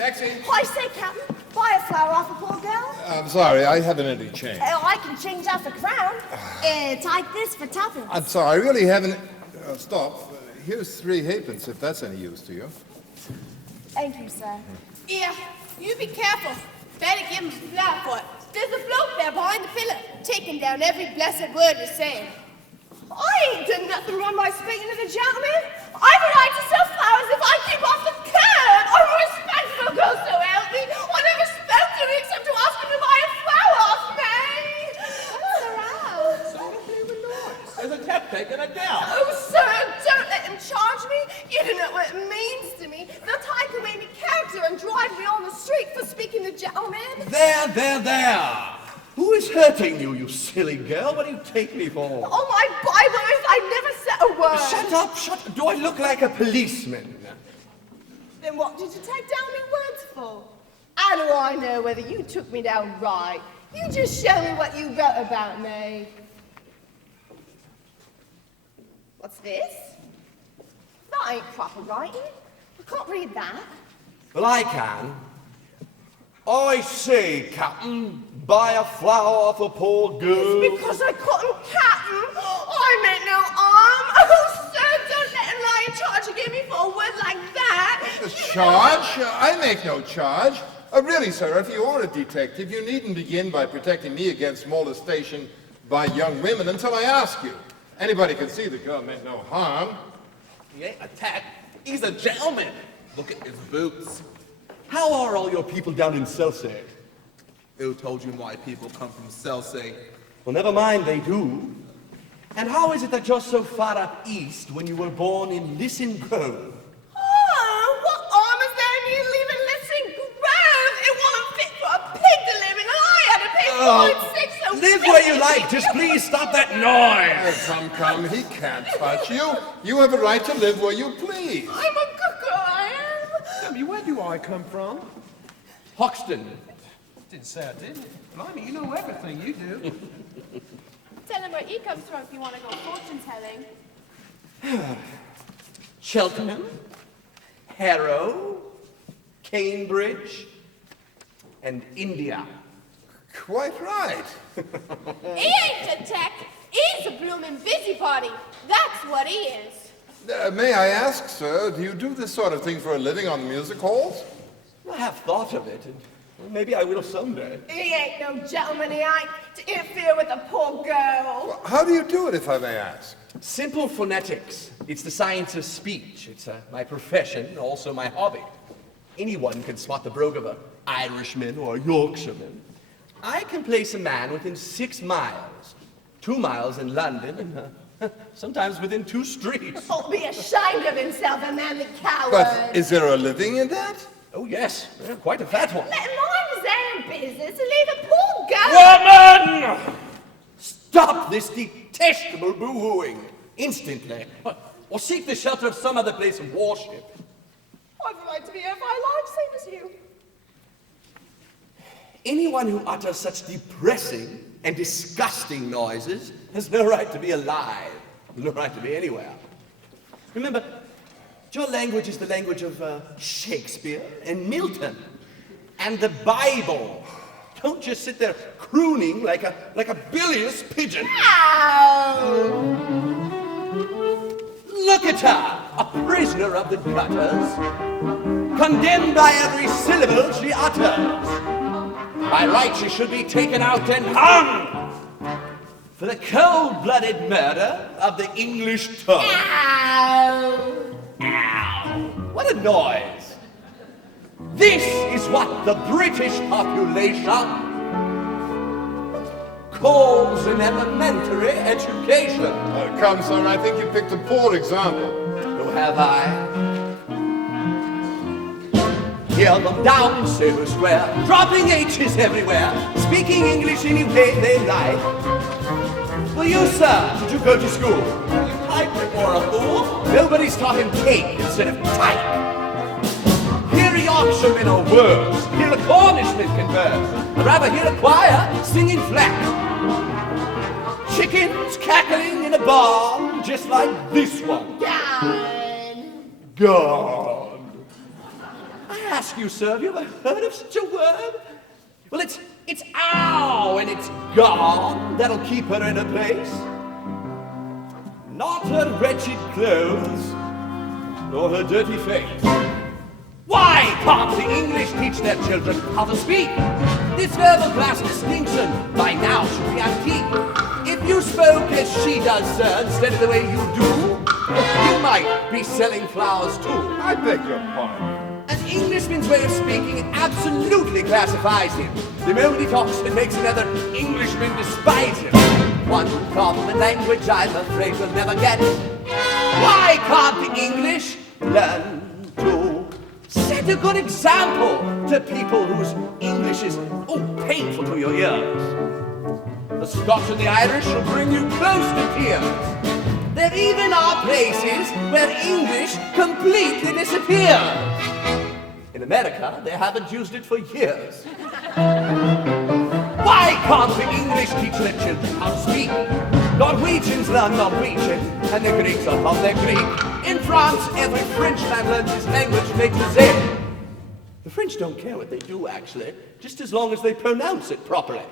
Taxi. I say, Captain, buy a flower off a poor girl. I'm sorry, I haven't any change. Oh, I can change off a crown. Take this for tuppence. I'm sorry, I really haven't... stop. Here's 3 halfpence, if that's any use to you. Thank you, sir. Here, you be careful. Better give him a flower for it. There's a bloke there behind the pillar, taking down every blessed word you're saying. I ain't done nothing wrong by speaking to the gentleman. I've a right to sell flowers if I keep off the curb. I'm a respectable girl, so help me. I never spoke to him except to ask him to buy a flower off me. What's around? There's a tap taking it down. Oh, sir, don't let him charge me. You don't know what it means to me. They'll take away my character and drive me on the street for speaking to gentlemen. There. Who is hurting you, you silly girl? What do you take me for? Oh, my Bible is I never said a word. Shut up. Do I look like a policeman? Then what did you take down me words for? How do I know whether you took me down right? You just show me what you wrote about me. What's this? That ain't proper writing. I can't read that. Well, I can. I say, Captain, buy a flower off a poor girl. It's because I caught him, Captain. I meant no harm. Oh, sir, don't let him lie in charge again me for a word like that. Charge? I make no charge. Really, sir, if you are a detective, you needn't begin by protecting me against molestation by young women until I ask you. Anybody can see the girl meant no harm. He ain't attacked. He's a gentleman. Look at his boots. How are all your people down in Selsey? Who told you my people come from Selsey? Well, never mind, they do. And how is it that you're so far up east when you were born in Listen Grove? Oh, what harm is there in you leaving Listen Grove? It wasn't fit for a pig to live in, and I had to pay 5 6 so Live where you like, just please stop that noise. Come, he can't touch you. You have a right to live where you please. I'm a cuckoo, I am. Tell me, where do I come from? Hoxton. Didn't say I didn't. Blimey, you know everything, you do. Tell him where he comes from if you want to go fortune telling. Cheltenham, Harrow, Cambridge, and India. Quite right. He ain't a tech. He's a bloomin' busybody. That's what he is. May I ask, sir, do you do this sort of thing for a living on music halls? I have thought of it, and maybe I will someday. He ain't no gentleman, he ain't, to interfere with a poor girl. Well, how do you do it, if I may ask? Simple phonetics. It's the science of speech. It's my profession, also my hobby. Anyone can spot the brogue of an Irishman or a Yorkshireman. I can place a man within 6 miles, 2 miles in London, and sometimes within 2 streets. Oh, be ashamed of himself, a manly coward. But is there a living in that? Oh, yes, quite a fat one. Let him mind his own business and leave a poor girl. Woman! Stop this detestable boo-hooing instantly, or seek the shelter of some other place of worship. I've a right to be here if I like, same as you. Anyone who utters such depressing and disgusting noises has no right to be alive, no right to be anywhere. Remember, your language is the language of Shakespeare and Milton and the Bible. Don't just sit there crooning like a bilious pigeon. Ow! Look at her, a prisoner of the gutters, condemned by every syllable she utters. By right, she should be taken out and hung for the cold-blooded murder of the English tongue. Ow! Ow! What a noise! This is what the British population calls an elementary education. Come, sir, I think you picked a poor example. So have I. Hear them down Silver Square, dropping H's everywhere, speaking English any way they like. Well, you, sir, did you go to school? You pipe or a fool? Nobody's taught him cake instead of type. Hear a Yorkshireman or worse, hear a Cornishman converse, I'd rather hear a choir singing flat. Chickens cackling in a barn, just like this one. Gone. Gone. I ask you, sir, have you ever heard of such a word? Well, it's ow and it's gone that'll keep her in her place. Not her wretched clothes, nor her dirty face. Why can't the English teach their children how to speak? This verbal class distinction by now should be antique. If you spoke as she does, sir, instead of the way you do, you might be selling flowers too. I beg your pardon. An Englishman's way of speaking absolutely classifies him. The moment he talks, it makes another Englishman despise him. One common language I'm afraid we'll never get. Why can't the English learn to set a good example to people whose English is painful to your ears? The Scotch and the Irish will bring you close to tears. There even are places where English completely disappears. In America, they haven't used it for years. Why can't the English teach their children how to speak? Norwegians learn Norwegian, and the Greeks on top their Greek. In France, every Frenchman learns his language from A to Z. The French don't care what they do, actually, just as long as they pronounce it properly.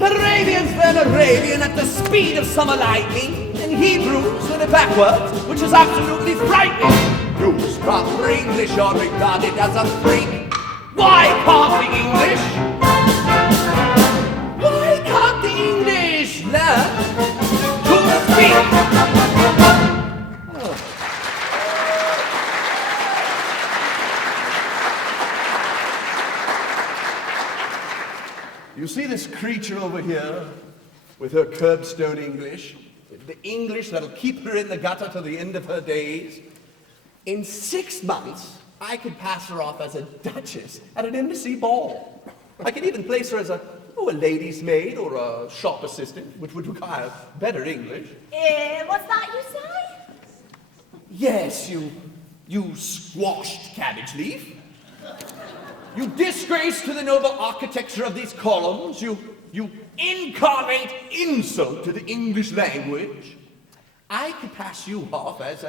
Arabians learn Arabian at the speed of summer lightning, and Hebrews learn it backwards, which is absolutely frightening. Use proper English or regarded as a freak. Why can't the English? Why can't the English learn to speak? Oh. You see this creature over here with her curbstone English? The English that'll keep her in the gutter to the end of her days? In 6 months, I could pass her off as a duchess at an embassy ball. I could even place her as a lady's maid or a shop assistant, which would require better English. What's that you say? Yes, you squashed cabbage leaf. You disgrace to the noble architecture of these columns. You incarnate insult to the English language. I could pass you off as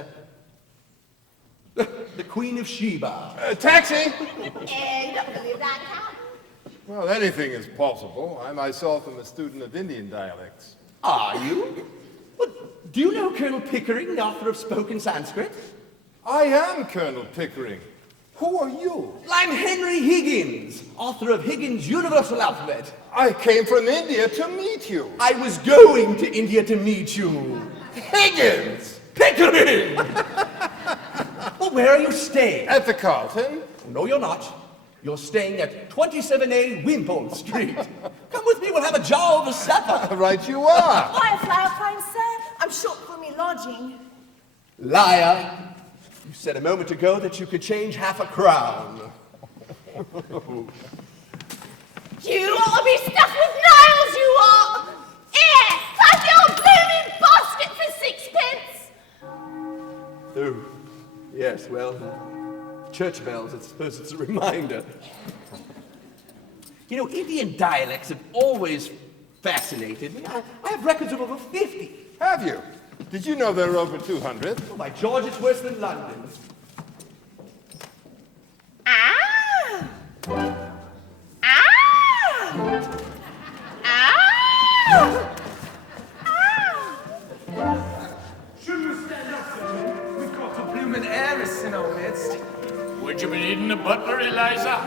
the Queen of Sheba. Taxi! You don't believe that, Count? Well, anything is possible. I myself am a student of Indian dialects. Are you? Well, do you know Colonel Pickering, the author of Spoken Sanskrit? I am Colonel Pickering. Who are you? I'm Henry Higgins, author of Higgins' Universal Alphabet. I came from India to meet you. I was going to India to meet you. Higgins! Pickering! Well, where are you staying? At the Carlton? No, you're not. You're staying at 27A Wimpole Street. Come with me, we'll have a jar over supper. Right you are. Why, flower kind sir? I'm short for me lodging. Liar. You said a moment ago that you could change half a crown. You ought to be stuffed with nails, you are! Here, take your blooming basket for 6 pence! Oh, yes, well, church bells, I suppose it's a reminder. You know, Indian dialects have always fascinated me. I have records of over 50. Have you? Did you know there are over 200? Oh, by George, it's worse than London. Ah! Ah! Ah! Shouldn't we stand up, gentlemen? We've got a bloomin' heiress in our midst. Would you be needing a butler, Eliza?